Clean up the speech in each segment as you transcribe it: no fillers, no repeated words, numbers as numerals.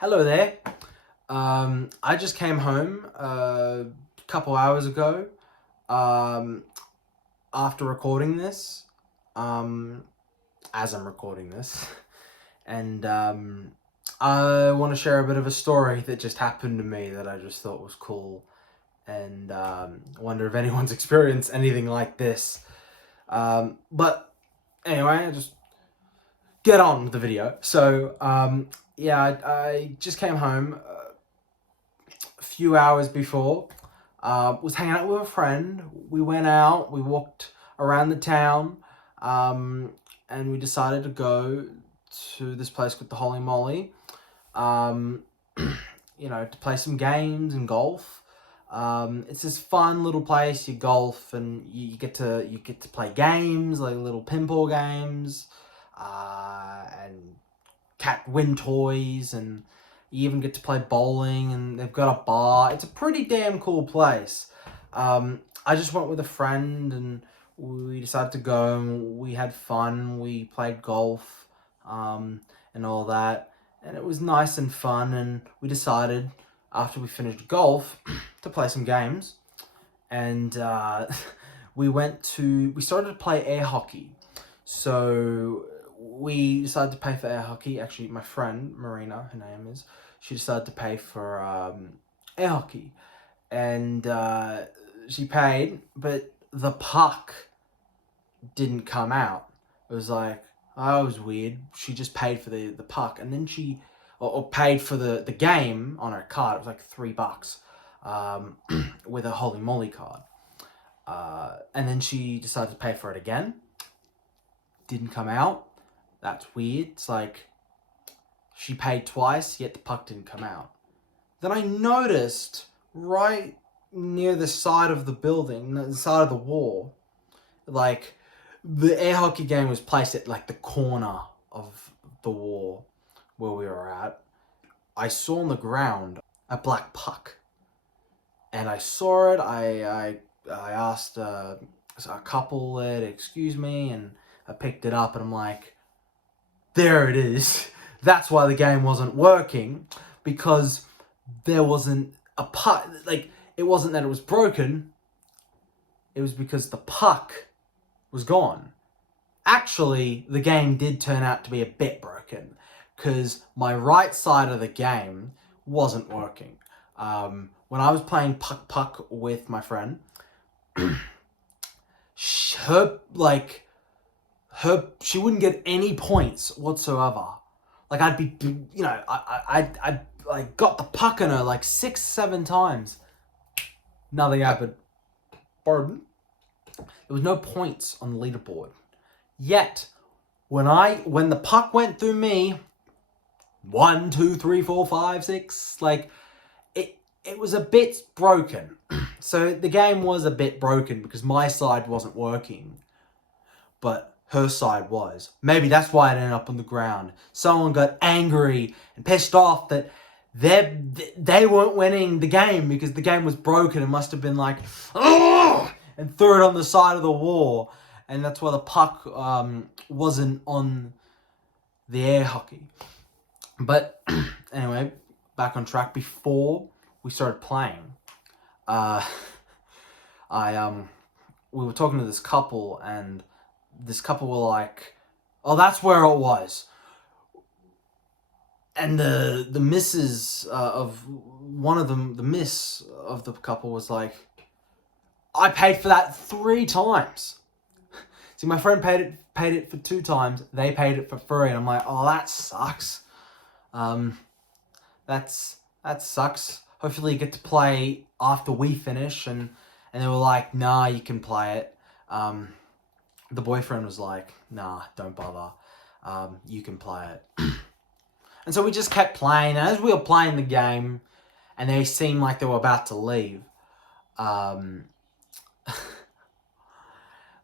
Hello there. I just came home a couple hours ago um, after recording this, um, as I'm recording this, and I want to share a bit of a story that just happened to me that I just thought was cool, and wonder if anyone's experienced anything like this. But anyway, I just get on with the video. So, yeah, I just came home a few hours before. Was hanging out with a friend. We went out, we walked around the town, um, and we decided to go to this place called the Holy Moly, um, to play some games and golf. It's this fun little place. You golf and you get to play games like little pinball games, and cat win toys, and you even get to play bowling, and they've got a bar. It's a pretty damn cool place. I just went with a friend, and we decided to go, and we had fun. We played golf, and all that, and it was nice and fun. And we decided after we finished golf to play some games, and we started to play air hockey. So we decided to pay for air hockey. Actually, my friend Marina, her name is, she decided to pay for air hockey, and she paid, but the puck didn't come out. It was like, oh, it was weird. She just paid for the puck, and then or paid for the game on her card. It was like $3 with a Holy Moly card. And then she decided to pay for it again. Didn't come out. That's weird. It's like she paid twice, yet the puck didn't come out. Then I noticed right near the side of the building, the side of the wall, like the air hockey game was placed at like the corner of the wall where we were at. I saw on the ground a black puck, and I saw it. I asked a couple that excuse me, and I picked it up, and I'm like, there it is. That's why the game wasn't working, because there wasn't a puck. Like, it wasn't that it was broken. It was because the puck was gone. Actually, the game did turn out to be a bit broken, because my right side of the game wasn't working. When I was playing puck with my friend, her like she wouldn't get any points whatsoever. Like, I'd be, I like got the puck in her like 6-7 times. Nothing happened. Pardon? There was no points on the leaderboard. Yet, when the puck went through me, 1, 2, 3, 4, 5, 6, like it was a bit broken. So the game was a bit broken because my side wasn't working, but her side was. Maybe that's why it ended up on the ground. Someone got angry and pissed off that they weren't winning the game because the game was broken and must have been like, oh, and threw it on the side of the wall. And that's why the puck wasn't on the air hockey. But anyway, back on track. Before we started playing, uh, we were talking to this couple, and this couple were like, "Oh, that's where it was." And the missus of one of them, the miss of the couple, was like, "I paid for that 3 times." See, my friend paid it for 2 times. They paid it for 3, and I'm like, "Oh, that sucks." That sucks. Hopefully you get to play after we finish, and they were like, "Nah, you can play it." The boyfriend was like, "Nah, don't bother. You can play it." And so we just kept playing. And as we were playing the game, and they seemed like they were about to leave, the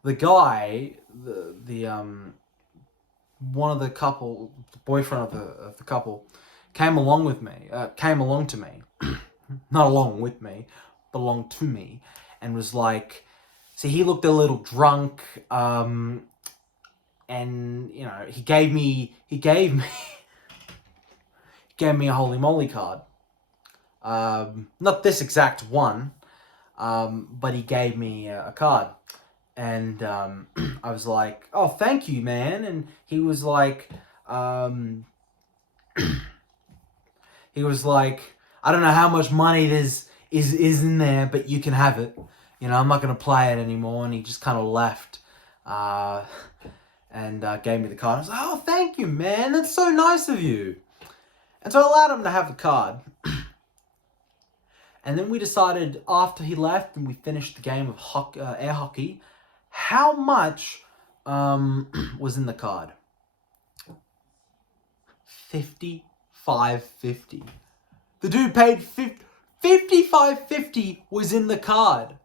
guy, the one of the couple, the boyfriend of the couple, came along to me, not along with me, but along to me, and was like, see, he looked a little drunk, and he gave me gave me a Holy Moly card. Not this exact one, but he gave me a card. And I was like, oh, thank you, man. And he was like, I don't know how much money is in there, but you can have it. You know, I'm not going to play it anymore. And he just kind of left and gave me the card. I was like, oh, thank you, man. That's so nice of you. And so I allowed him to have the card. And then we decided, after he left and we finished the game of air hockey, how much was in the card? $55.50. The dude paid $55.50 was in the card.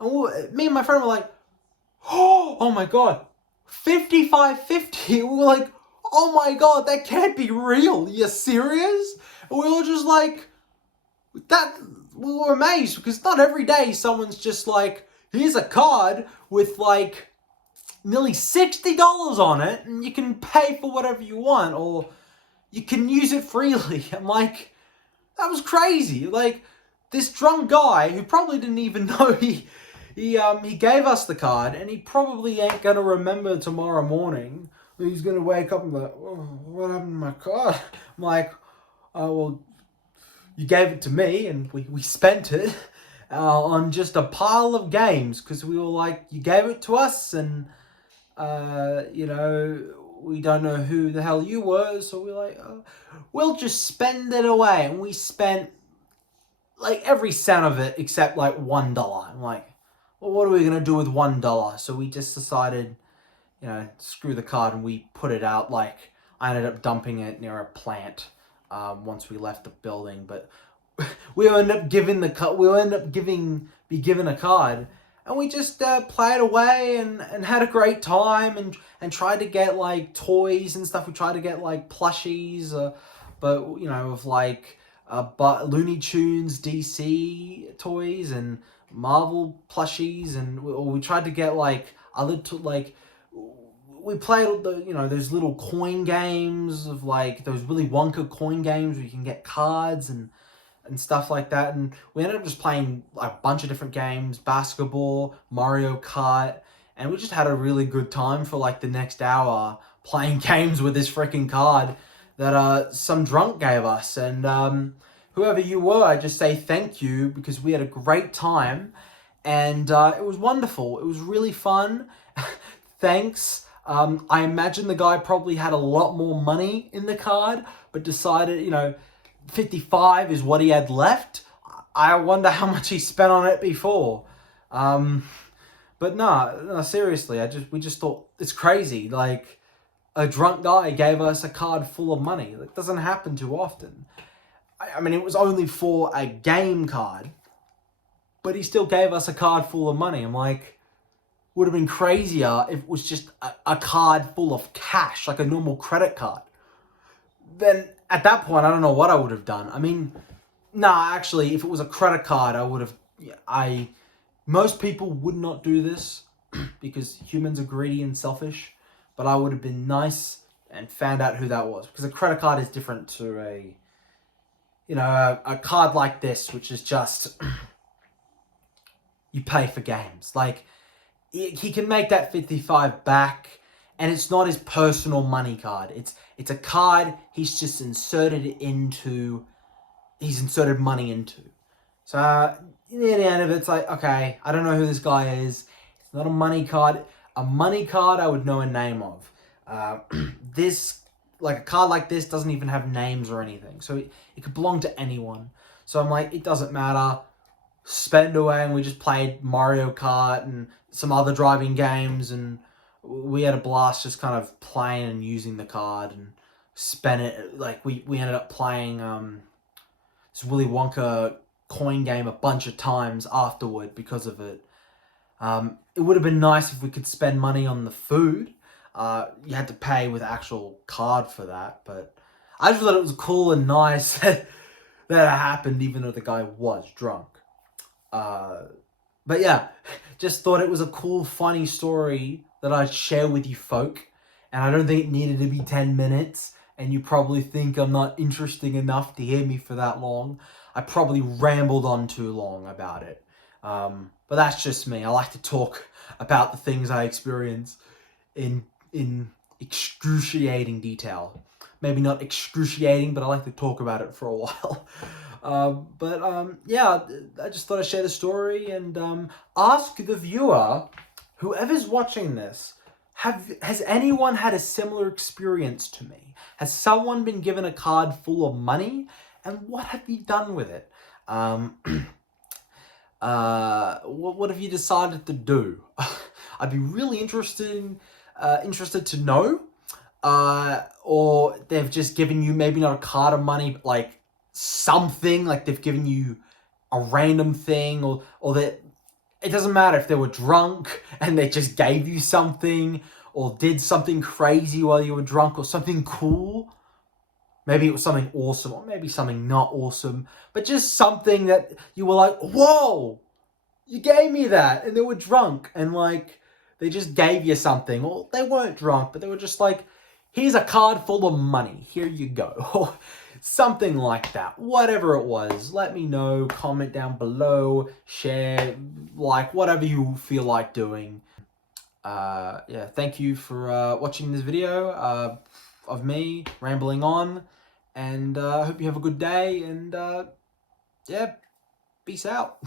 And me and my friend were like, oh my God, $55.50. We were like, oh my God, that can't be real. You're serious? And we were just like, we were amazed, because not every day someone's just like, here's a card with like nearly $60 on it and you can pay for whatever you want, or you can use it freely. I'm like, that was crazy. Like, this drunk guy who probably didn't even know he gave us the card, and he probably ain't gonna remember tomorrow morning. He's gonna wake up and be like, oh, what happened to my card? I'm like, oh, well, you gave it to me and we spent it on just a pile of games, because we were like, you gave it to us, and you know, we don't know who the hell you were, so we're like, we'll just spend it away. And we spent like every cent of it except like $1. I'm like, well, what are we gonna do with $1? So we just decided, you know, screw the card, and we put it out. Like, I ended up dumping it near a plant once we left the building, but we end up giving be given a card, and we just played away and had a great time, and tried to get like toys and stuff. We tried to get like plushies, but you know, of like Looney Tunes DC toys and Marvel plushies, and we tried to get like other we played those little coin games of like those Willy Wonka coin games where you can get cards and stuff like that. And we ended up just playing a bunch of different games, basketball, Mario Kart, and we just had a really good time for like the next hour playing games with this freaking card that some drunk gave us. And whoever you were, I just say thank you, because we had a great time, and it was wonderful. It was really fun. Thanks. I imagine the guy probably had a lot more money in the card, but decided, 55 is what he had left. I wonder how much he spent on it before. But no, seriously, we just thought it's crazy. Like, a drunk guy gave us a card full of money. That doesn't happen too often. I mean, it was only for a game card, but he still gave us a card full of money. I'm like, would have been crazier if it was just a card full of cash, like a normal credit card. Then at that point, I don't know what I would have done. I mean, actually, if it was a credit card, most people would not do this because humans are greedy and selfish, but I would have been nice and found out who that was, because a credit card is different to a card like this, which is just, you pay for games. Like, he can make that 55 back, and it's not his personal money card. It's a card he's just inserted money into. So near the end of it, it's like, okay, I don't know who this guy is. It's not a money card. A money card I would know a name of. A card like this doesn't even have names or anything. So it could belong to anyone. So I'm like, it doesn't matter. Spend away, and we just played Mario Kart and some other driving games, and we had a blast just kind of playing and using the card, and spent it. Like, we ended up playing this Willy Wonka coin game a bunch of times afterward because of it. It would have been nice if we could spend money on the food. You had to pay with actual card for that, but I just thought it was cool and nice that it happened, even though the guy was drunk. But yeah, just thought it was a cool, funny story that I'd share with you folk. And I don't think it needed to be 10 minutes. and you probably think I'm not interesting enough to hear me for that long. I probably rambled on too long about it. But that's just me. I like to talk about the things I experience in excruciating detail. Maybe not excruciating, but I like to talk about it for a while. Yeah, I just thought I'd share the story and ask the viewer, whoever's watching this, has anyone had a similar experience to me? Has someone been given a card full of money, and what have you done with it? What have you decided to do? I'd be really interested to know. Or they've just given you maybe not a card of money, but like something, like they've given you a random thing, or that it doesn't matter if they were drunk and they just gave you something, or did something crazy while you were drunk, or something cool. Maybe it was something awesome, or maybe something not awesome, but just something that you were like, whoa, you gave me that, and they were drunk, and like, they just gave you something, or they weren't drunk, but they were just like, here's a card full of money, here you go, or something like that. Whatever it was, let me know, comment down below, share, like, whatever you feel like doing. Yeah, thank you for watching this video of me rambling on, and I hope you have a good day, and yeah, peace out.